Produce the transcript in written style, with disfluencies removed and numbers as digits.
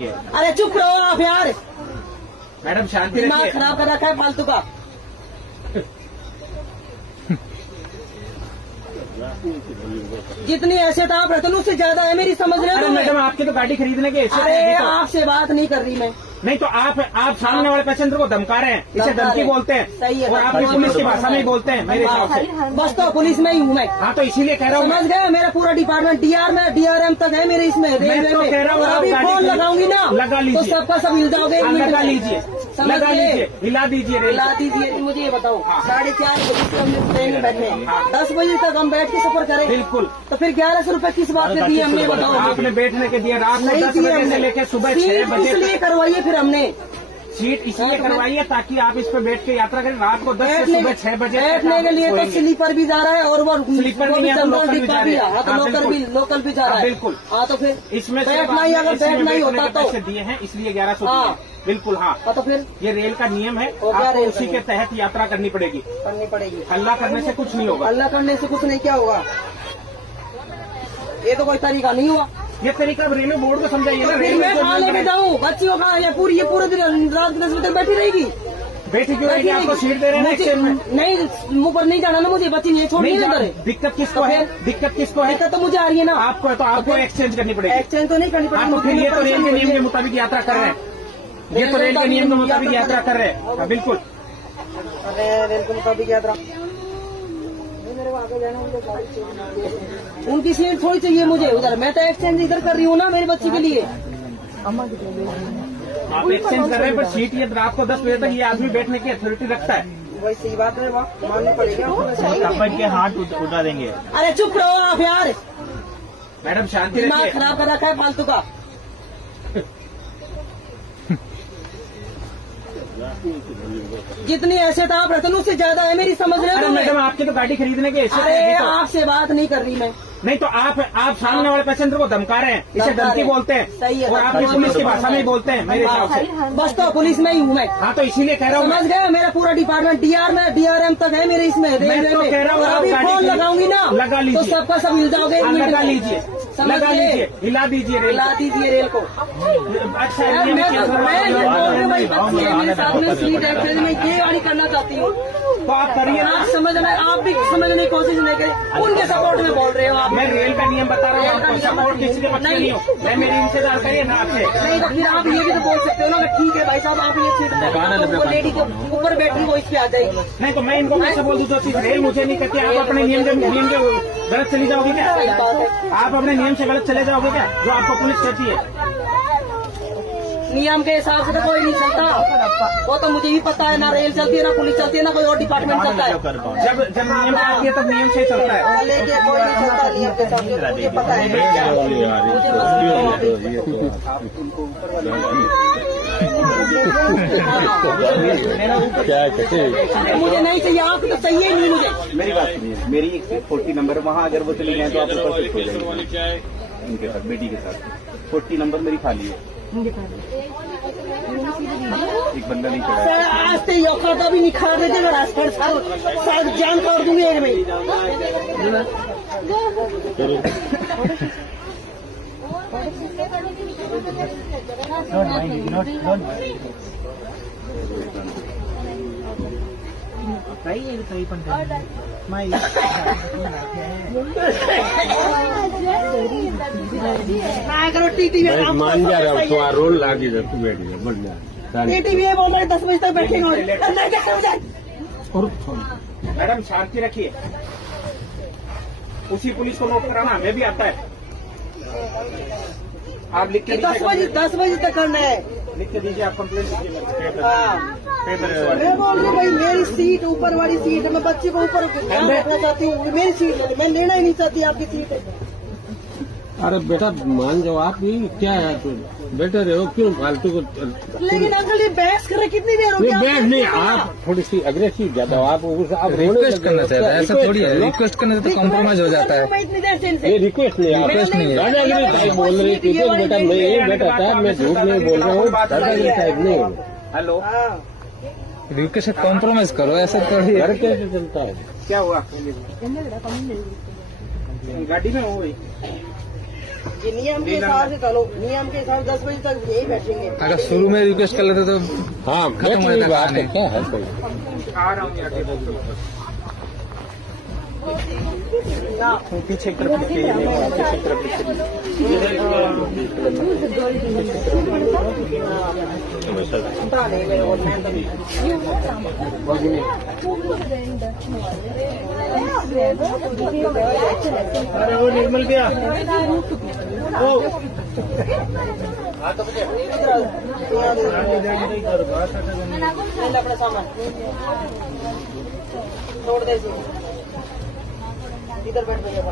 अरे चुप रहो आप यार, मैडम शांति दिमाग रखिए। खराब कर रखा है फालतू का। जितनी हैसियत आप रहते हो उससे ज्यादा है मेरी, समझ रहे अरे हो? मैडम आपके तो गाड़ी खरीदने के हिस्से अरे थे, तो। आपसे बात नहीं कर रही मैं। नहीं तो आप सामने वाले पैसेंजर को धमका रहे हैं, इसे धमका धमकी रहे। बोलते हैं। सही है, और आप इस पुलिस की भाषा में ही बोलते हैं मेरे हिसाब से। बस तो पुलिस में ही हूँ मैं, हाँ तो इसीलिए कह रहा हूँ समझ गए? मेरा पूरा डिपार्टमेंट डीआर में DRM तक है मेरे इसमें मैं रेलवे तो में। कह रहा हूँ और आप अभी गाड़ी फोन खरीद- लगाऊंगी ना लगा लीजिए। तो सबका सब हिल जाओगे। हाँ, लगा लीजिए, समझ लगा गए? लीजिए, हिला दीजिए रेल। हिला दीजिए। मुझे ये बताओ, 4:30 बजे से हमने ट्रेन में बैठे हैं, हाँ। 10 बजे तक हम बैठ के सफर करें। बिल्कुल। तो फिर 1100 रुपए किस बात पे दिए हमने, बताओ? आपने बैठने के दिए रात को नहीं 10 दिए बजे से हमने। लेकर सुबह 6 सीट बजे इसलिए तक। करवाइए फिर हमने, सीट इसलिए करवाइए ताकि आप इस पे बैठ के यात्रा करें। रात को 10 से बैठने सुबह 6 बजे तक बैठने आप के लिए तो सोएंगे। स्लीपर भी जा रहा है और वो स्लीपर वो नहीं भी है तो जनरल लोकल भी डिब्बा जा भी रहे है। हैं। हाँ तो हाँ, लोकल भी जा रहा है। बिल्कुल। हाँ तो फिर इसमें से बैठना ही, अगर बैठना ही होता तो पैसे दिए हैं इसलिए 1100 हाँ। दिए। बिल्कुल हाँ, तो फिर ये रेल का नियम है, हो गया आपको रेल उसी का के तहत यात्रा करनी पड़ेगी। करनी पड़ेगी। हल्ला करने से कुछ नहीं होगा। अल्लाह करने से कुछ नहीं, क्या होगा? ये तो कोई तरीका नहीं हुआ। ये तरीका रेलवे बोर्ड को समझाइए ना। फिर रेलवे मैं कहाँ लेके जाऊँ बच्चियों का? ये पूरे दिन रात 10 बजे तक बैठी रहेगी। बैठी क्यों रहेगी? आपको सीट दे रहे हैं ना एक्सचेंज में। नहीं, मुँह पर नहीं जाना ना मुझे, बच्ची ये छोड़ नहीं करे। दिक्कत किसको है? दिक्कत किसको है? दिक्कत तो मुझे आ रही है ना। आपको है तो आपको एक्सचेंज करनी पड़ेगी। एक्सचेंज तो नहीं करनी आप तो फिर ये तो रेल के नियम के मुताबिक यात्रा कर रहे हैं। ये तो रेल के नियम के मुताबिक यात्रा कर रहे हैं। हाँ, बिल्कुल। अरे रेल के मुताबिक यात्रा, उनकी सीट थोड़ी चाहिए मुझे उधर। मैं तो एक्सचेंज इधर कर रही हूँ ना मेरी बच्ची के लिए। आप एक्सचेंज कर रहे हैं पर सीट ये रात को 10 बजे तक ये आदमी बैठने की अथॉरिटी रखता है। वही सही बात है, माननी पड़ेगा। अपन के हाथ उठा देंगे। अरे चुप रहो आप यार, मैडम शांति दिमाग रखिए। खराब कर रखा है फालतू का। जितनी हैसियत आप रहते हो उससे ज्यादा है मेरी, समझ रहे अरे हो? मैडम आपके तो गाड़ी खरीदने के हिस्से अरे थे, तो। आपसे बात नहीं कर रही मैं। नहीं तो आप सामने वाले पैसेंजर को धमका रहे हैं, इसे धमका धमकी रहे। बोलते हैं। सही है, और आप इस पुलिस की भाषा में ही बोलते हैं मेरे हिसाब से। बस तो पुलिस में ही हूँ मैं, हाँ तो इसीलिए कह रहा हूँ समझ गए? मेरा पूरा डिपार्टमेंट DRM तक है मेरे इसमें मैं रेलवे तो में। कह रहा हूँ और आप अभी गाड़ी फोन खरीद- लगाऊंगी ना लगा लीजिए। तो सबका सब हिल जाओगे। हाँ, लगा लीजिए, समझ लगा गए? लीजिए, हिला दीजिए रेल हिला को। दीजिए रेल को। अच्छा मैं ये ये क्या बोल रही हूँ भाई, बच्ची है मेरे साथ में, सीट एक्सचेंज में ये गाड़ी करना चाहती हूँ। तो आप करिए ना। आप समझने, आप भी समझने की कोशिश नहीं करें, उनके सपोर्ट में बोल रहे हो आप। मैं रेल का नियम बता रहा हूँ आपको, सपोर्ट किसी के बच्चे नहीं हो। मैं मेरी इंतजार करिए ना आपसे। नहीं तो फिर आप ये भी तो बोल सकते हो ना कि ठीक है भाई साहब, आप ये सीट में वो लेडी के ऊपर बैठी वो इस पे आ जाएगी। नहीं तो मैं इनको कैसे बोल दूँ जो चीज रेल मुझे नहीं कहती। आप अपने नियम के गलत चली जाओगे क्या? सही बात है। आप अपने नियम से गलत चले जाओगे क्या जो आपको पुलिस कहती है? नियम के हिसाब से तो कोई नहीं चलता, वो तो मुझे भी पता है। ना रेल चलती है, ना पुलिस चलती है, ना कोई और डिपार्टमेंट चलता है। जब नियम आती है तब नियम से ही चलता है। लेके कोई नहीं चलता नियम के साथ, मुझे पता है। मुझे नहीं चाहिए, आप तो चाहिए ही नहीं मुझे। मेरी बात सुनिए, मेरी एक सीट 40 नंबर, वहाँ अगर वो चले गए तो आप ऊपर शिफ्ट हो जाएंगे उनके साथ, बेटी के साथ। 40 नंबर मेरी खाली है, एक बंदा नहीं चढ़ा है। आज तो योखा भी निखार देते मैं राजस्थान साल जान तोड़ दूंगी एक में। करो टीटी में मान जा रहा हूँ तुम्हारा रोल लागी तू बैठ गया बढ़िया टीटी में बोल रहे 10 बजे तक बैठेंगे। मैडम शांति रखिए। उसी पुलिस को नोट कराना हमें भी आता है। आप लिख के 10 बजे तक करना है। लिख के दीजिए, आप कंप्लेन दीजिए। हाँ। मैं बोल रही हूँ भाई, मेरी सीट ऊपर वाली सीट है, मैं बच्चे को ऊपर ध्यान रखना चाहती हूँ। मेरी सीट है, मैं लेना ही नहीं चाहती आपकी सीट है। अरे बेटा मान जाओ आप ही क्या है तो बेटर रहो क्यों फालतू को। लेकिन अंकल ये बहस कर रहे कितनी देर हो नहीं गई? बैठ नहीं आप थोड़ी सी अग्रेसिव ज्यादा हो, आप रिक्वेस्ट करना चाहते हैं, ऐसा थोड़ी है। रिक्वेस्ट करने से तो कॉम्प्रोमाइज हो जाता है। मैं इतनी देर से इनसे ये रिक्वेस्ट नहीं है, रिक्वेस्ट नहीं है। दादागिरी टाइप बोल रही थी बेटा, मैं यही बेटा था, मैं झूठ नहीं बोल रहा हूँ, दादागिरी टाइप नहीं हो। हेलो, हाँ। रिक्वेस्ट कॉम्प्रोमाइज करो, ऐसा थोड़ी है। घर कैसे चलता है? क्या हुआ? गाड़ी में हो गई। ये नियम के हिसाब से चलो, नियम के हिसाब से 10 बजे तक यही बैठेंगे। अगर शुरू में रिक्वेस्ट कर लेते तो हाँ खत्म हो जाता बात कहानी। है, क्या है कोई पीछे की तरफ पीछे की तरफ पता नहीं मेरे को, मैं तो अरे वो निर्मल भैया अपने सामान छोड़ दे इसे। इधर बैठ भैया